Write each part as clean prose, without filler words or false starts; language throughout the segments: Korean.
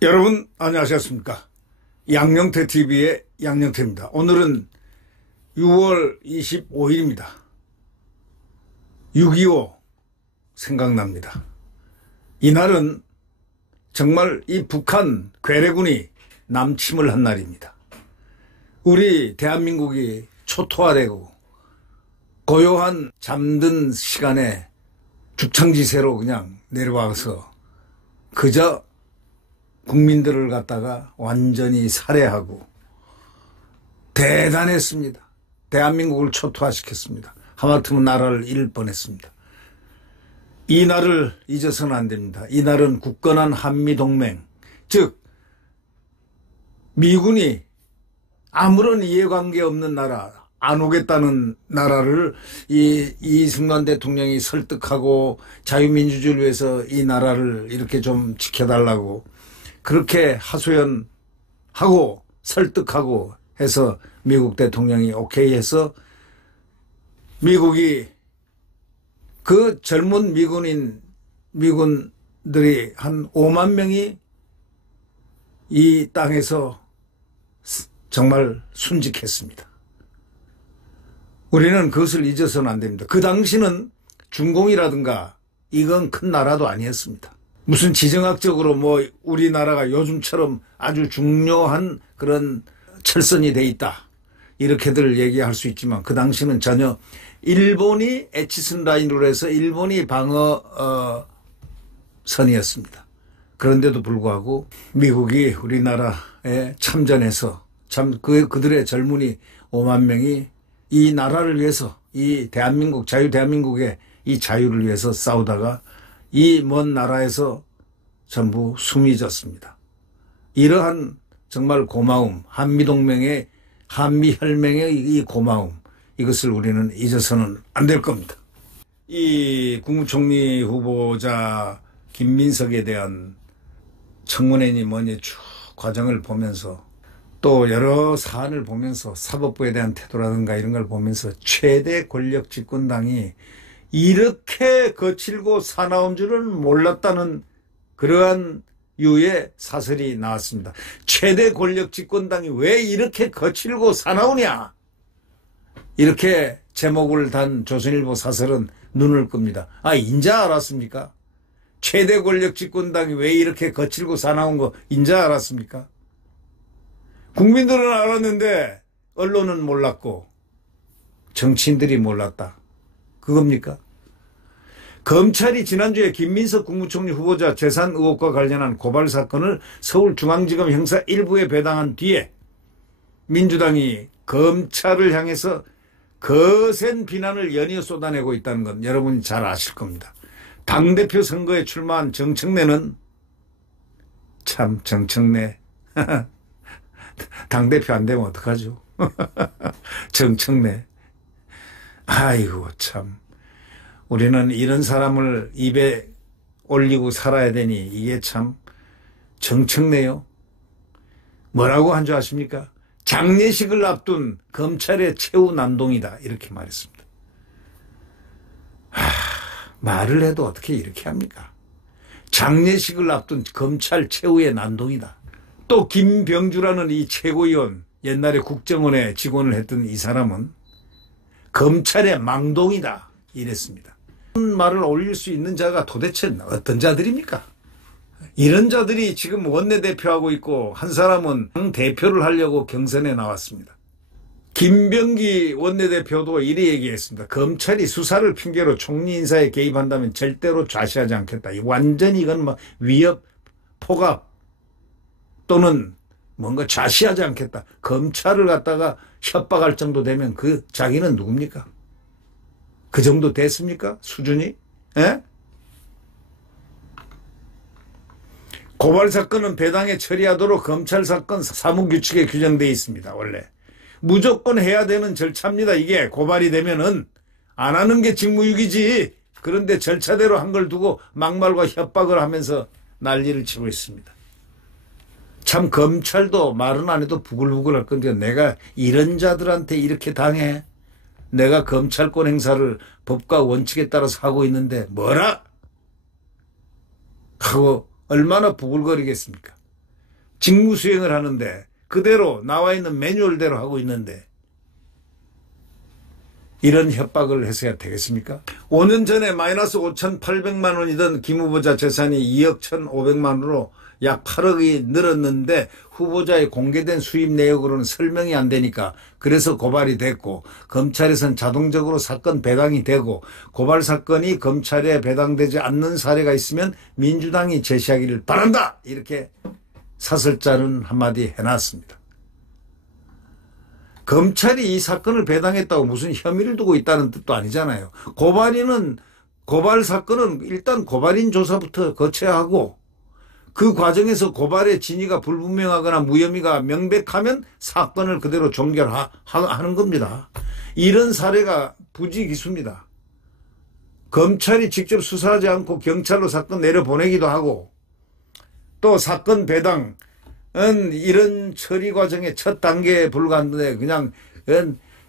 여러분 안녕하셨습니까? 양영태TV의 양영태입니다. 오늘은 6월 25일입니다. 6.25 생각납니다. 이날은 정말 이 북한 괴뢰군이 남침을 한 날입니다. 우리 대한민국이 초토화되고 고요한 잠든 시간에 죽창지세로 그냥 내려와서 그저 국민들을 갖다가 완전히 살해하고 대단했습니다. 대한민국을 초토화시켰습니다. 하마터면 나라를 잃을 뻔했습니다. 이 날을 잊어서는 안 됩니다. 이 날은 굳건한 한미동맹, 즉 미군이 아무런 이해관계 없는 나라, 안 오겠다는 나라를 이승만 대통령이 설득하고 자유민주주의를 위해서 이 나라를 이렇게 좀 지켜달라고 그렇게 하소연하고 설득하고 해서 미국 대통령이 오케이 해서 미국이 그 젊은 미군들이 한 5만 명이 이 땅에서 정말 순직했습니다. 우리는 그것을 잊어서는 안 됩니다. 그 당시는 중공이라든가 이건 큰 나라도 아니었습니다. 무슨 지정학적으로 뭐 우리나라가 요즘처럼 아주 중요한 그런 철선이 돼 있다 이렇게들 얘기할 수 있지만 그 당시는 전혀 일본이 에치슨 라인으로 해서 일본이 방어선이었습니다. 그런데도 불구하고 미국이 우리나라에 참전해서 참 그들의 젊은이 5만 명이 이 나라를 위해서 이 대한민국 대한민국의 이 자유를 위해서 싸우다가 이 먼 나라에서 전부 숨이 졌습니다. 이러한 정말 고마움, 한미동맹의 한미혈맹의 이 고마움, 이것을 우리는 잊어서는 안 될 겁니다. 이 국무총리 후보자 김민석에 대한 청문회니 뭐니 쭉 과정을 보면서 또 여러 사안을 보면서 사법부에 대한 태도라든가 이런 걸 보면서 최대 권력 집권당이 이렇게 거칠고 사나운 줄은 몰랐다는 그러한 유의 사설이 나왔습니다. 최대 권력 집권당이 왜 이렇게 거칠고 사나우냐? 이렇게 제목을 단 조선일보 사설은 눈을 끕니다. 아, 인자 알았습니까? 최대 권력 집권당이 왜 이렇게 거칠고 사나운 거 인자 알았습니까? 국민들은 알았는데 언론은 몰랐고 정치인들이 몰랐다. 그겁니까? 검찰이 지난주에 김민석 국무총리 후보자 재산 의혹과 관련한 고발 사건을 서울중앙지검 형사 1부에 배당한 뒤에 민주당이 검찰을 향해서 거센 비난을 연이어 쏟아내고 있다는 건 여러분이 잘 아실 겁니다. 당대표 선거에 출마한 정청래는 참 정청래 당대표 안 되면 어떡하죠? 정청래. 아이고 참. 우리는 이런 사람을 입에 올리고 살아야 되니 이게 참 정청래요. 뭐라고 한 줄 아십니까? 장례식을 앞둔 검찰의 최후 난동이다 이렇게 말했습니다. 말을 해도 어떻게 이렇게 합니까? 장례식을 앞둔 검찰 최후의 난동이다. 또 김병주라는 이 최고위원, 옛날에 국정원에 직원을 했던 이 사람은 검찰의 망동이다 이랬습니다. 이런 말을 올릴 수 있는 자가 도대체 어떤 자들입니까? 이런 자들이 지금 원내대표하고 있고 한 사람은 대표를 하려고 경선에 나왔습니다. 김병기 원내대표도 이래 얘기했습니다. 검찰이 수사를 핑계로 총리 인사에 개입한다면 절대로 좌시하지 않겠다. 완전히 이건 뭐 위협, 포갑 또는 뭔가 좌시하지 않겠다. 검찰을 갖다가 협박할 정도 되면 그 자기는 누굽니까? 그 정도 됐습니까? 수준이? 에? 고발 사건은 배당에 처리하도록 검찰 사건 사무규칙에 규정되어 있습니다. 원래 무조건 해야 되는 절차입니다. 이게 고발이 되면은 안 하는 게 직무유기지. 그런데 절차대로 한 걸 두고 막말과 협박을 하면서 난리를 치고 있습니다. 참 검찰도 말은 안 해도 부글부글할 건데 내가 이런 자들한테 이렇게 당해? 내가 검찰권 행사를 법과 원칙에 따라서 하고 있는데 뭐라? 하고 얼마나 부글거리겠습니까? 직무수행을 하는데 그대로 나와 있는 매뉴얼대로 하고 있는데 이런 협박을 해서야 되겠습니까? 5년 전에 마이너스 5,800만 원이던 김 후보자 재산이 2억 1,500만 원으로 약 8억이 늘었는데 후보자의 공개된 수입 내역으로는 설명이 안 되니까 그래서 고발이 됐고 검찰에선 자동적으로 사건 배당이 되고 고발 사건이 검찰에 배당되지 않는 사례가 있으면 민주당이 제시하기를 바란다. 이렇게 사설자는 한마디 해놨습니다. 검찰이 이 사건을 배당했다고 무슨 혐의를 두고 있다는 뜻도 아니잖아요. 고발 사건은 일단 고발인 조사부터 거쳐야 하고 그 과정에서 고발의 진위가 불분명하거나 무혐의가 명백하면 사건을 그대로 종결하는 겁니다. 이런 사례가 부지기수입니다. 검찰이 직접 수사하지 않고 경찰로 사건 내려보내기도 하고 또 사건 배당은 이런 처리 과정의 첫 단계에 불과한데 그냥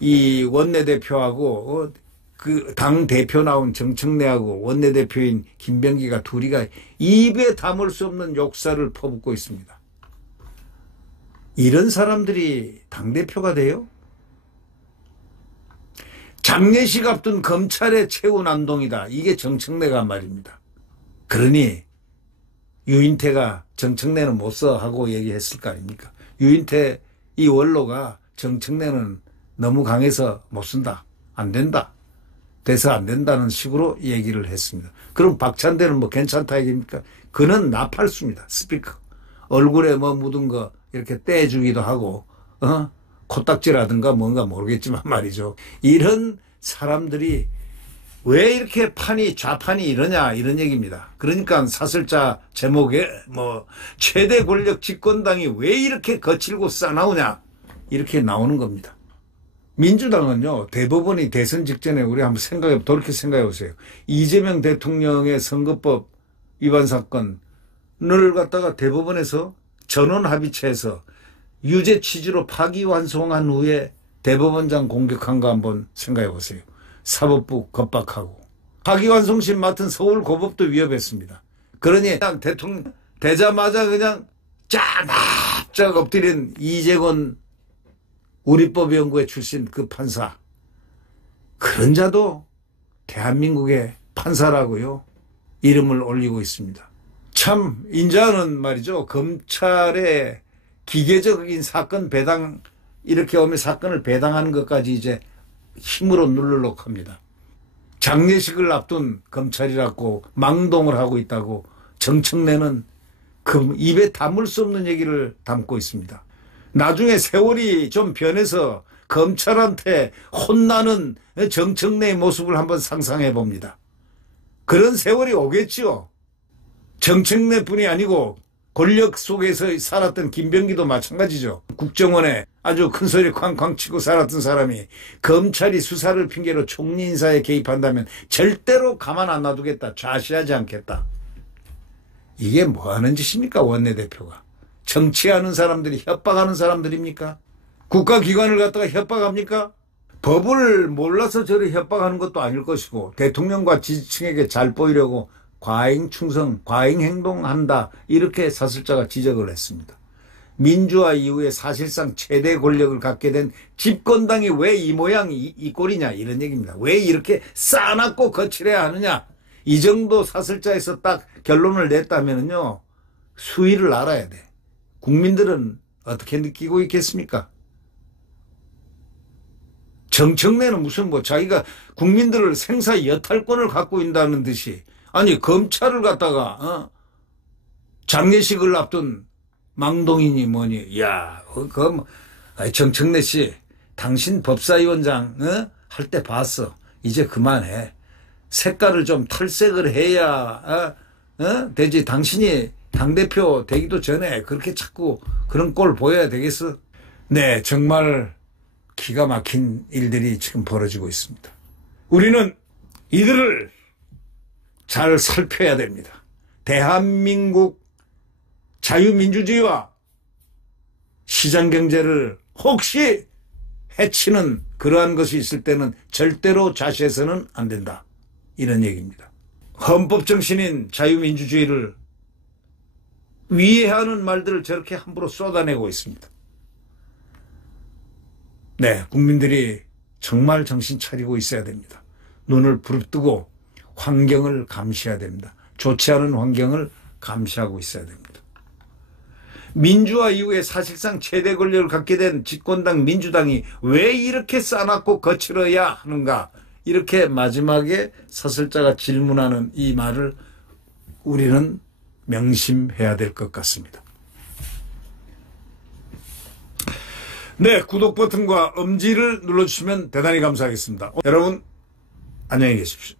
이 원내대표하고 그 당 대표 나온 정청래하고 원내대표인 김병기가 둘이가 입에 담을 수 없는 욕설을 퍼붓고 있습니다. 이런 사람들이 당대표가 돼요? 장례식 앞둔 검찰의 최후 난동이다. 이게 정청래가 한 말입니다. 그러니 유인태가 정청래는 못 써 하고 얘기했을 거 아닙니까? 유인태 이 원로가 정청래는 너무 강해서 못 쓴다. 안 된다. 돼서 안 된다는 식으로 얘기를 했습니다. 그럼 박찬대는 뭐 괜찮다 얘기입니까? 그는 나팔수입니다. 스피커. 얼굴에 뭐 묻은 거 이렇게 떼주기도 하고 코딱지라든가 뭔가 모르겠지만 말이죠. 이런 사람들이 왜 이렇게 좌판이 이러냐 이런 얘기입니다. 그러니까 사설자 제목에 뭐 최대 권력 집권당이 왜 이렇게 거칠고 싸나우냐 이렇게 나오는 겁니다. 민주당은요 대법원이 대선 직전에 우리 한번 돌이켜 생각해 보세요. 이재명 대통령의 선거법 위반 사건을 갖다가 대법원에서 전원 합의체에서 유죄 취지로 파기환송한 후에 대법원장 공격한 거 한번 생각해 보세요. 사법부 겁박하고 파기환송심 맡은 서울고법도 위협했습니다. 그러니 그냥 대통령 되자마자 그냥 납작 엎드린 이재건 우리법연구회 출신 그 판사 그런 자도 대한민국의 판사라고요 이름을 올리고 있습니다. 참 인자는 말이죠. 검찰의 기계적인 사건 배당 이렇게 오면 사건을 배당하는 것까지 이제 힘으로 누르려고 합니다. 장례식을 앞둔 검찰이라고 망동을 하고 있다고 정청래는 입에 담을 수 없는 얘기를 담고 있습니다. 나중에 세월이 좀 변해서 검찰한테 혼나는 정청래의 모습을 한번 상상해 봅니다. 그런 세월이 오겠죠. 정청래뿐이 아니고 권력 속에서 살았던 김병기도 마찬가지죠. 국정원에 아주 큰 소리 쾅쾅 치고 살았던 사람이 검찰이 수사를 핑계로 총리 인사에 개입한다면 절대로 가만 안 놔두겠다. 좌시하지 않겠다. 이게 뭐 하는 짓입니까? 원내대표가. 정치하는 사람들이 협박하는 사람들입니까? 국가기관을 갖다가 협박합니까? 법을 몰라서 저를 협박하는 것도 아닐 것이고 대통령과 지지층에게 잘 보이려고 과잉 충성, 과잉 행동한다. 이렇게 사설자가 지적을 했습니다. 민주화 이후에 사실상 최대 권력을 갖게 된 집권당이 왜 이 모양 이 꼴이냐 이런 얘기입니다. 왜 이렇게 싸납고 거칠해야 하느냐. 이 정도 사설자에서 딱 결론을 냈다면요. 수위를 알아야 돼. 국민들은 어떻게 느끼고 있겠습니까? 정청래는 무슨 자기가 국민들을 생사 여탈권을 갖고 있다는 듯이 아니 검찰을 갖다가 장례식을 앞둔 망동인이 뭐니 정청래 씨 당신 법사위원장 할 때 봤어. 이제 그만해. 색깔을 좀 탈색을 해야 되지. 당신이 당대표 되기도 전에 그렇게 자꾸 그런 꼴 보여야 되겠어? 네, 정말 기가 막힌 일들이 지금 벌어지고 있습니다. 우리는 이들을 잘 살펴야 됩니다. 대한민국 자유민주주의와 시장경제를 혹시 해치는 그러한 것이 있을 때는 절대로 자시해서는 안 된다. 이런 얘기입니다. 헌법 정신인 자유민주주의를 위해하는 말들을 저렇게 함부로 쏟아내고 있습니다. 네, 국민들이 정말 정신 차리고 있어야 됩니다. 눈을 부릅뜨고 환경을 감시해야 됩니다. 좋지 않은 환경을 감시하고 있어야 됩니다. 민주화 이후에 사실상 최대 권력을 갖게 된 집권당 민주당이 왜 이렇게 싸납고 거칠어야 하는가, 이렇게 마지막에 사설자가 질문하는 이 말을 우리는 명심해야 될 것 같습니다. 네, 구독 버튼과 엄지를 눌러주시면 대단히 감사하겠습니다. 여러분 안녕히 계십시오.